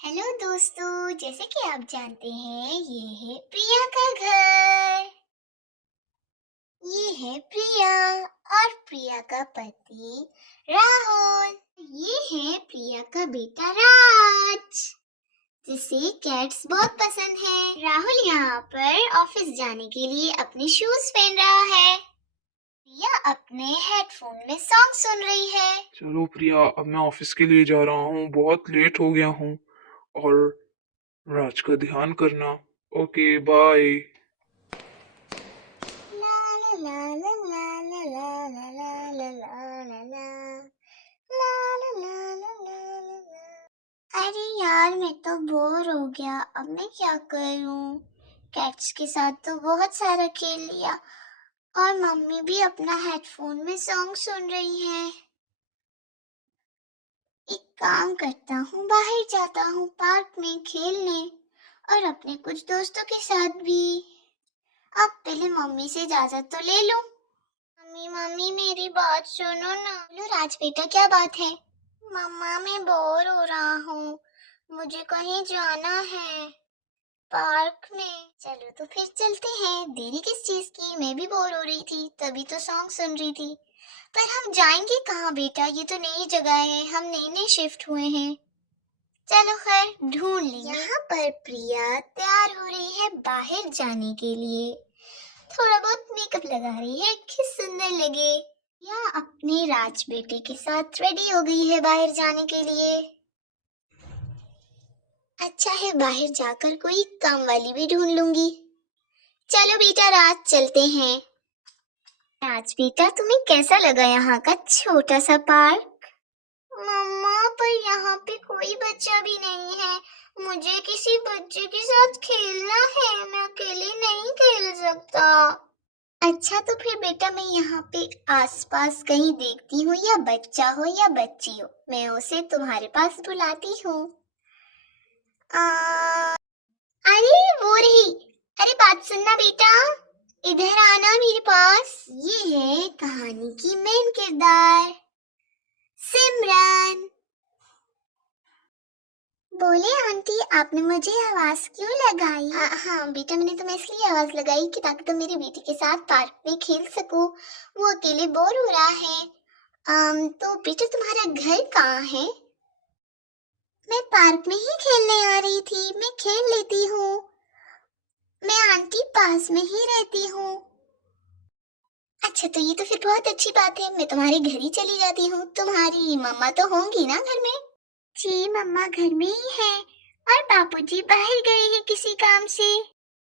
Hello दोस्तों, जैसे कि आप जानते हैं ये है प्रिया का घर। ये है प्रिया और प्रिया का पति राहुल। ये है प्रिया का बेटा राज, जिसे कैट्स बहुत पसंद है। राहुल यहाँ पर ऑफिस जाने के लिए अपने शूज पहन रहा है। प्रिया अपने हेडफोन में सॉन्ग सुन रही है। चलो प्रिया, अब मैं ऑफिस के लिए जा रहा हूँ। बहुत लेट हो गया हूँ। और राज का ध्यान करना। Okay, bye. ला ला ला ला ला ला ला ला ला ला ला ला ला। ला ला ला ला ला ला ला। अरे यार, मैं तो बोर हो गया। अब मैं क्या करूं? कैट्स के साथ तो बहुत सारा खेल लिया और मम्मी भी अपना हेडफोन में सॉन्ग सुन रही है। एक काम करता हूँ, बाहर जाता हूँ पार्क में खेलने और अपने कुछ दोस्तों के साथ भी। अब पहले मम्मी से इजाजत तो ले लूं। मम्मी मम्मी, मेरी बात सुनो ना। बोलो राज बेटा, क्या बात है? मम्मा, मैं बोर हो रहा हूँ, मुझे कहीं जाना है पार्क में। चलो तो फिर चलते हैं। देरी किस चीज की? मैं भी बोर हो रही थी, तभी तो सॉन्ग सुन रही थी। पर हम जाएंगे कहाँ बेटा? ये तो नई जगह है, हम नए नए शिफ्ट हुए हैं। चलो खैर, ढूंढ लेंगे। यहाँ पर प्रिया तैयार हो रही है बाहर जाने के लिए। थोड़ा बहुत मेकअप लगा रही है कि सुंदर लगे। या अपने राज बेटे के साथ रेडी हो गई है बाहर जाने के लिए। अच्छा है, बाहर जाकर कोई काम वाली भी ढूंढ लूंगी। चलो बेटा राज, चलते हैं। राज बेटा, तुम्हें कैसा लगा यहाँ का छोटा सा पार्क? मम्मा, पर यहाँ पे कोई बच्चा भी नहीं है। मुझे किसी बच्चे के साथ खेलना है, मैं अकेले नहीं खेल सकता। अच्छा तो फिर बेटा, मैं यहाँ पे आसपास कहीं देखती हूँ, या बच्चा हो या बच्ची हो, मैं उसे तुम्हारे पास बुलाती हूँ। अरे वो रही। अरे बात सुनना बेटा, इधर आना मेरे पास। ये है कहानी की मेन किरदार, सिमरन। बोले आंटी, आपने मुझे आवाज क्यों लगाई? हाँ बेटा, मैंने तुम्हें इसलिए आवाज लगाई कि ताकि तुम मेरी बेटी के साथ पार्क में खेल सको। वो अकेले बोर हो रहा है। तो बेटा, तुम्हारा घर कहाँ है? मैं पार्क में ही खेलने आ रही थी, मैं खेल लेती हूँ। मैं आंटी पास में ही रहती हूँ। अच्छा तो ये तो फिर बहुत अच्छी बात है, मैं तुम्हारे घर ही चली जाती हूँ। तुम्हारी मम्मा तो होंगी ना घर में? जी मम्मा घर में ही है, और बापूजी बाहर गए हैं किसी काम से।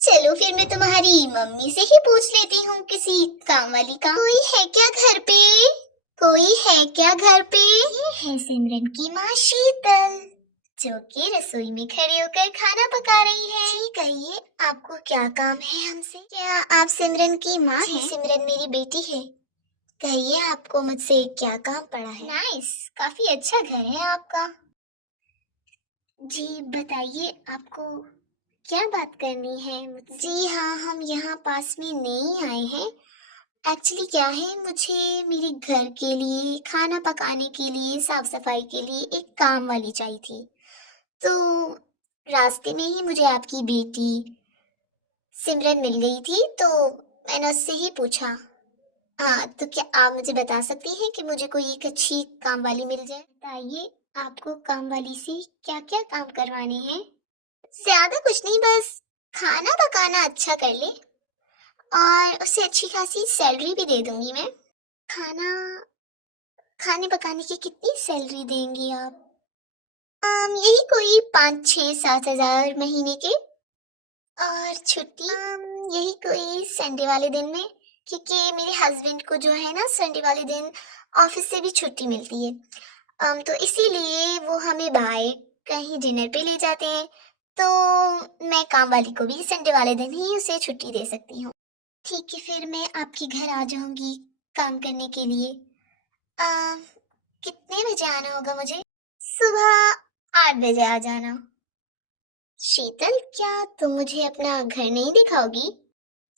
चलो फिर मैं तुम्हारी मम्मी से ही पूछ लेती हूँ किसी काम वाली का। कोई है क्या घर पे? कोई है क्या घर पे? ये है सिमरन की माँ शीतल, जो कि रसोई में खड़े होकर खाना पका रही है। जी कहिए, आपको क्या काम है हमसे? क्या आप सिमरन की माँ हैं? सिमरन मेरी बेटी है। कहिए, आपको मुझसे क्या काम पड़ा है? नाइस, काफी अच्छा घर है आपका। जी बताइए, आपको क्या बात करनी है मुझसे? जी हाँ, हम यहाँ पास में नहीं आए हैं। एक्चुअली क्या है, मुझे मेरे घर के लिए, खाना पकाने के लिए, साफ सफाई के लिए एक काम वाली चाहिए थी। तो रास्ते में ही मुझे आपकी बेटी सिमरन मिल गई थी, तो मैंने उससे ही पूछा। हाँ, तो क्या आप मुझे बता सकती हैं कि मुझे कोई एक अच्छी काम वाली मिल जाए? बताइए, आपको काम वाली से क्या क्या काम करवाने हैं? ज्यादा कुछ नहीं, बस खाना पकाना अच्छा कर ले और उससे अच्छी खासी सैलरी भी दे दूंगी मैं। खाना खाने पकाने की कितनी सैलरी देंगी आप? यही कोई 5-6-7 हजार महीने के। और छुट्टी यही कोई संडे वाले दिन में, क्योंकि मेरे हस्बैंड को जो है ना, संडे वाले दिन ऑफिस से भी छुट्टी मिलती है। तो इसीलिए वो हमें बाहर कहीं डिनर पे ले जाते हैं। तो मैं काम वाली को भी संडे वाले दिन ही उसे छुट्टी दे सकती हूँ। ठीक है, फिर मैं आपके घर आ जाऊंगी काम करने के लिए। आ, कितने बजे आना होगा मुझे? सुबह 8 बजे आ जाना। शीतल, क्या तुम मुझे अपना घर नहीं दिखाओगी?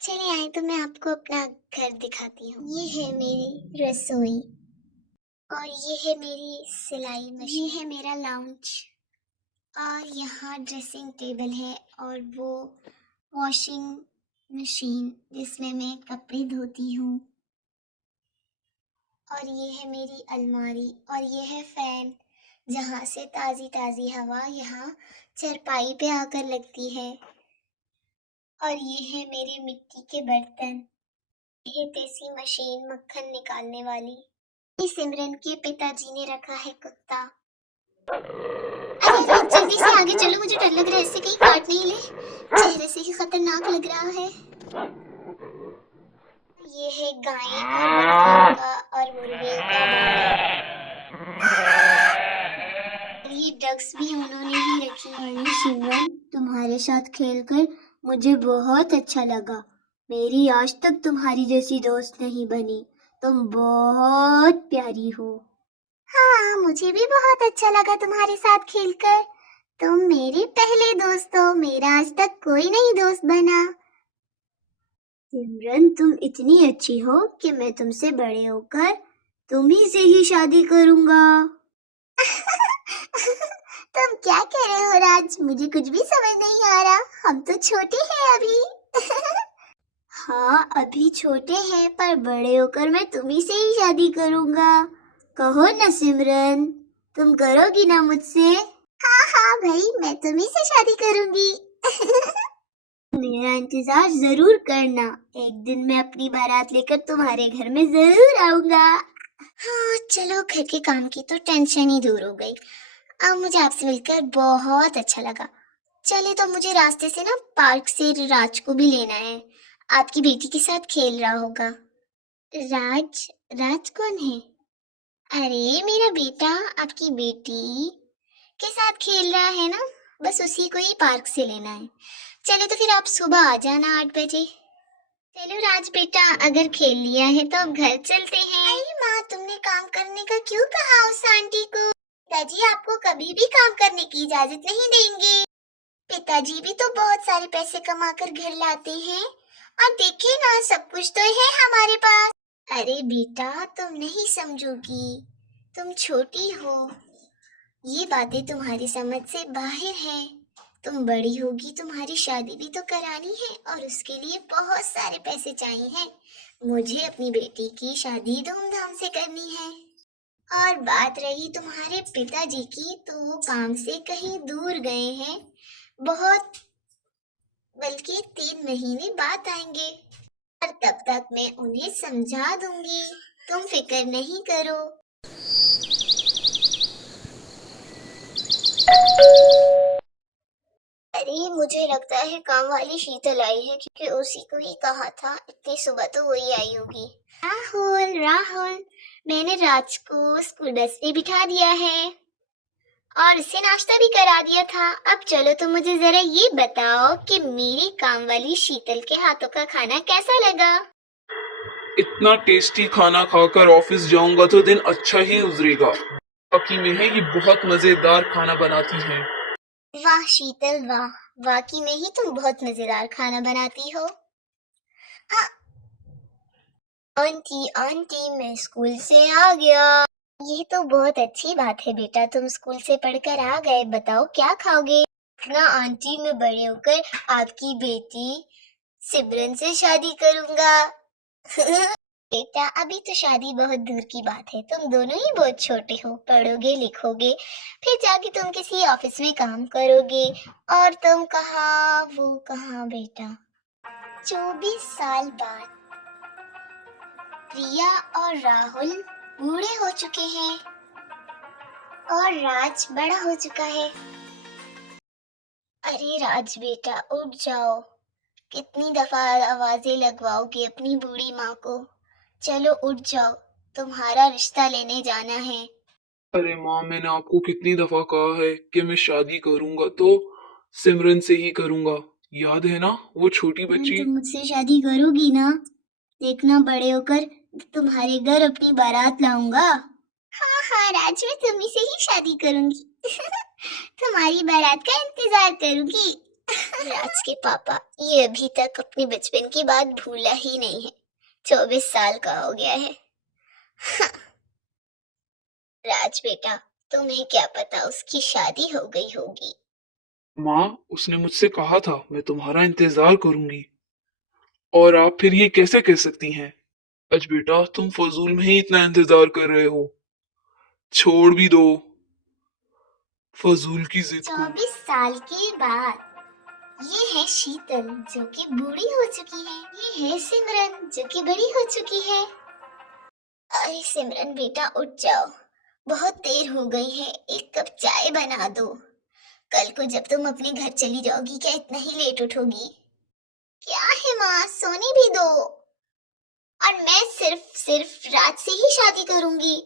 चलिए आए तो मैं आपको अपना घर दिखाती हूँ। ये है मेरी रसोई और ये है मेरी सिलाई मशीन, ये है मेरा लाउंज यहाँ ड्रेसिंग टेबल है और वो वॉशिंग मशीन जिसमें मैं कपड़े धोती हूँ, और ये है मेरी अलमारी, और ये है फैन जहाँ से ताज़ी ताज़ी हवा यहाँ चारपाई पे आकर लगती है, और ये है मेरे मिट्टी के बर्तन, ये देसी मशीन मक्खन निकालने वाली। ये सिमरन के पिताजी ने रखा है कुत्ता। अरे अरे जल्दी से आगे चलो, मुझे डर लग रहा है इससे कहीं काट नहीं ले, चेहरे से ही खतरनाक लग रहा है। ये है गाय और बकरियों का और मुर्गियों का बाड़ा। ये डक्स भी उन्होंने ही रखी। अरे सिमरन, तुम्हारे साथ खेलकर मुझे बहुत अच्छा लगा। मेरी आज तक तुम्हारी जैसी दोस्त नहीं बनी। तुम बहुत प्यारी हो। हाँ, मुझे भी बहुत अच्छा लगा तुम्हारे साथ खेलकर। तुम मेरे पहले दोस्त हो, मेरा आज तक कोई नहीं दोस्त बना। सिमरन, तुम इतनी अच्छी हो कि मैं तुमसे बड़े होकर तुम्ही से ही शादी करूंगा। तुम क्या कह रहे हो राज? मुझे कुछ भी समझ नहीं आ रहा। हम तो छोटे हैं अभी। हाँ, अभी छोटे हैं, पर बड़े होकर मैं तुम्ही से ही शादी करूंगा। कहो ना सिमरन, तुम करोगी ना मुझसे? हाँ हाँ भाई, मैं तुम्ही से शादी करूंगी। मेरा इंतजार जरूर करना, एक दिन मैं अपनी बारात लेकर तुम्हारे घर में जरूर आऊंगा। हाँ चलो, घर के काम की तो टेंशन ही दूर हो गई। अब मुझे आपसे मिलकर बहुत अच्छा लगा। चले तो मुझे रास्ते से ना पार्क से राज को भी लेना है, आपकी बेटी के साथ खेल रहा होगा। राज? राज कौन है? अरे मेरा बेटा आपकी बेटी के साथ खेल रहा है ना, बस उसी को ही पार्क से लेना है। चले तो फिर आप सुबह आ जाना 8 बजे। चलो राज बेटा, अगर खेल लिया है तो अब घर चलते हैं। अरे माँ, तुमने काम करने का क्यों कहा उस आंटी को? पिताजी आपको कभी भी काम करने की इजाजत नहीं देंगे। पिताजी भी तो बहुत सारे पैसे कमाकर घर लाते हैं, और देखे ना, सब कुछ तो है हमारे पास। अरे बेटा, तुम नहीं समझोगी, तुम छोटी हो, ये बातें तुम्हारी समझ से बाहर हैं। तुम बड़ी होगी, तुम्हारी शादी भी तो करानी है, और उसके लिए बहुत सारे पैसे चाहिए हैं। मुझे अपनी बेटी की शादी धूमधाम से करनी है। और बात रही तुम्हारे पिताजी की, तो वो काम से कहीं दूर गए हैं, बहुत, बल्कि 3 महीने बाद आएंगे, और तब तक मैं उन्हें समझा दूंगी। तुम फिक्र नहीं करो। अरे मुझे लगता है काम वाली शीतल आई है, क्योंकि उसी को ही कहा था, इतनी सुबह तो वही आई होगी। राहुल राहुल, मैंने राज को स्कूल बस में बिठा दिया है और इसे नाश्ता भी करा दिया था। अब चलो तो मुझे जरा ये बताओ कि मेरी काम वाली शीतल के हाथों का खाना कैसा लगा? इतना टेस्टी खाना खाकर ऑफिस जाऊंगा तो दिन अच्छा ही गुजरेगा। बाकी में है, ये बहुत मजेदार खाना बनाती है। वाह शीतल वाह, वाकई में ही तुम बहुत मजेदार खाना बनाती हो। हाँ, आंटी आंटी, मैं स्कूल से आ गया। ये तो बहुत अच्छी बात है बेटा, तुम स्कूल से पढ़कर आ गए। बताओ क्या खाओगे? ना आंटी, मैं बड़े होकर आपकी बेटी सिमरन से शादी करूंगा। बेटा, अभी तो शादी बहुत दूर की बात है, तुम दोनों ही बहुत छोटे हो, पढ़ोगे लिखोगे, फिर जाके तुम किसी ऑफिस में काम करोगे, और तुम कहाँ वो कहाँ बेटा। 24 साल बाद प्रिया और राहुल बूढ़े हो चुके हैं, और राज बड़ा हो चुका है। अरे राज बेटा, उठ जाओ, कितनी दफा आवाजें लगवाओगे अपनी बूढ़ी माँ को? चलो उठ जाओ, तुम्हारा रिश्ता लेने जाना है। अरे माँ, मैंने आपको कितनी दफा कहा है कि मैं शादी करूंगा तो सिमरन से ही करूंगा। याद है ना वो छोटी बच्ची? तुम मुझसे शादी करोगी ना? देखना, बड़े होकर तुम्हारे घर अपनी बारात लाऊंगा। हाँ हाँ राज, मैं तुम्ही से ही शादी करूंगी। तुम्हारी बारात का इंतजार करूंगी। राज के पापा, ये अभी तक अपने बचपन की बात भूला ही नहीं है। 24 साल का हो गया है। राज बेटा, तुम्हें क्या पता, उसकी शादी हो गई होगी। माँ, उसने मुझसे कहा था मैं तुम्हारा इंतजार करूंगी। और आप फिर ये कैसे कह सकती हैं? आज बेटा तुम फजूल में ही इतना इंतजार कर रहे हो। छोड़ भी दो फजूल की जिद को। 24 साल के बाद ये है शीतल जो कि बूढ़ी हो चुकी है, ये है सिमरन जो कि बड़ी हो चुकी है। अरे सिमरन बेटा उठ जाओ, बहुत देर हो गई है, एक कप चाय बना दो। कल को जब तुम अपने घर चली जाओगी क्या इतना ही लेट उठोगी? क्या है माँ, सोने भी दो। और मैं सिर्फ रात से ही शादी करूंगी।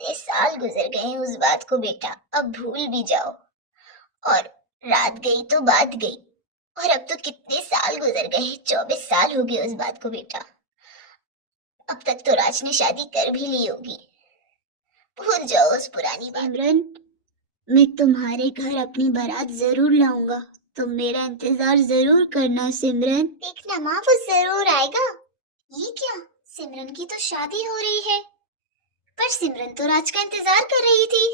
3 साल गुजर गए हैं उस बात को बेटा, अब भूल भी जाओ। और रात गई तो बात गई, और अब तो कितने साल गुजर गए हैं, 24 साल हो गए उस बात को बेटा। अब तक तो राज ने शादी कर भी ली होगी, भूल जाओ उस पुरानी बात। सिमरन, मैं तुम्हारे घर अपनी बारात जरूर लाऊंगा, तुम मेरा इंतजार जरूर करना सिमरन। देखना माँ, वो जरूर आएगा। ये क्या, सिमरन की तो शादी हो रही है, पर सिमरन तो राज का इंतजार कर रही थी।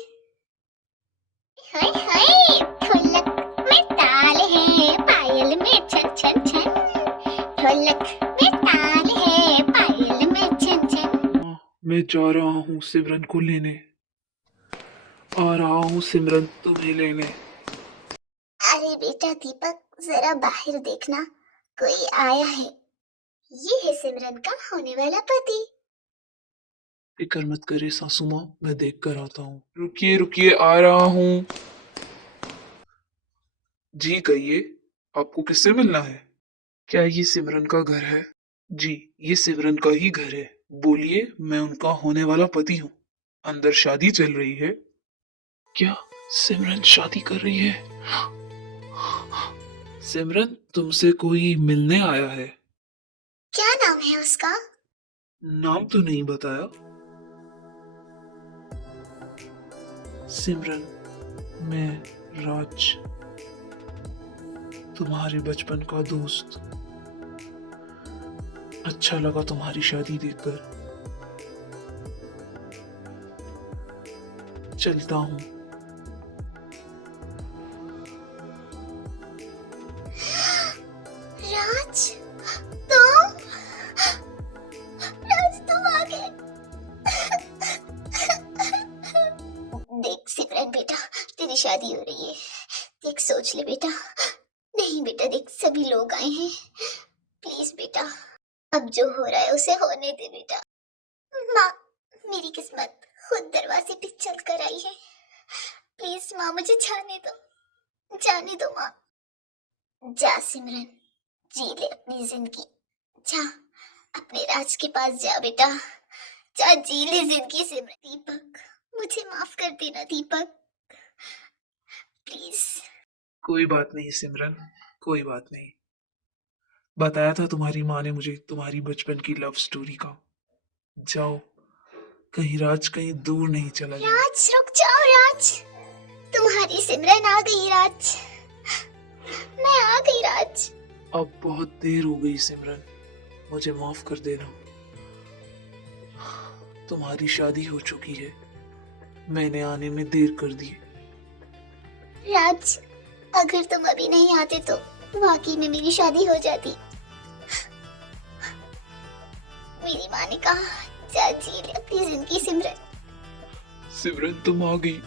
हाय हाय, ढोलक में ताल है, पायल में छन छन छन। ढोलक में ताल है, पायल में छन छन। माँ, मैं जा रहा हूँ सिमरन को लेने। आ रहा हूँ सिमरन तुम्हें लेने। अरे बेटा दीपक, जरा बाहर देखना, कोई आया है। ये है सिमरन का होने वाला पति। फिक्र मत करे सासू माँ, मैं देख कर आता हूँ। रुकिए रुकिए, आ रहा हूँ। जी कहिए, आपको किससे मिलना है? क्या ये सिमरन का घर है? जी, ये सिमरन का ही घर है। बोलिए, मैं उनका होने वाला पति हूँ। अंदर शादी चल रही है। क्या सिमरन शादी कर रही है? सिमरन, तुमसे कोई मिलने आया है। क्या नाम है उसका? नाम तो नहीं बताया। सिमरन, मैं राज, तुम्हारे बचपन का दोस्त। अच्छा लगा तुम्हारी शादी देखकर। चलता हूँ। राज, तुम? राज तुम आ गए। देख सिमरन बेटा, तेरी शादी हो रही है, देख सोच ले बेटा। नहीं बेटा देख, सभी लोग आए हैं, प्लीज बेटा, अब जो हो रहा है उसे होने दे बेटा। माँ, मेरी किस्मत खुद दरवाजे पे चल कर आई है, प्लीज माँ मुझे जाने दो माँ। जा सिमरन, जी ले अपनी जिंदगी, जा अपने राज के पास जा बेटा, जा जी ले जिंदगी सिमरन। दीपक, मुझे माफ कर देना दीपक, प्लीज। कोई बात नहीं सिमरन, कोई बात नहीं। बताया था तुम्हारी माँ ने मुझे तुम्हारी बचपन की लव स्टोरी का। जाओ, कहीं राज कहीं दूर नहीं चला गया। राज रुक जाओ राज, तुम्हारी सिमरन आ गई राज, मैं आ गई राज। अब बहुत देर हो गई सिमरन, मुझे माफ कर देना। तुम्हारी शादी हो चुकी है, मैंने आने में देर कर दी। राज, अगर तुम अभी नहीं आते तो वाकई में मेरी शादी हो जाती। मेरी माँ ने कहा जा जी ले अपनी जिंदगी सिमरन। सिमरन तुम आ गई।